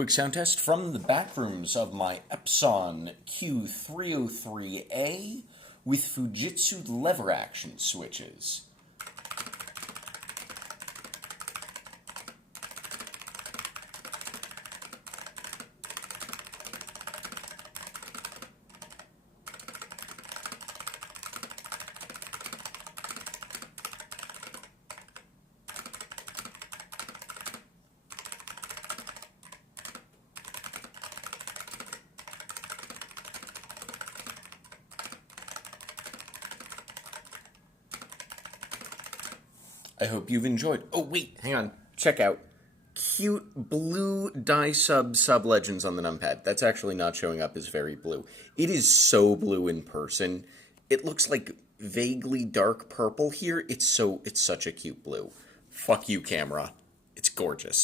Quick sound test from the back rooms of my Epson Q303A with Fujitsu lever action switches. I hope you've enjoyed. Oh, wait, hang on. Check out. Cute blue dye sub legends on the numpad. That's actually not showing up as very blue. It is so blue in person. It looks like vaguely dark purple here. It's such a cute blue. Fuck you, camera. It's gorgeous.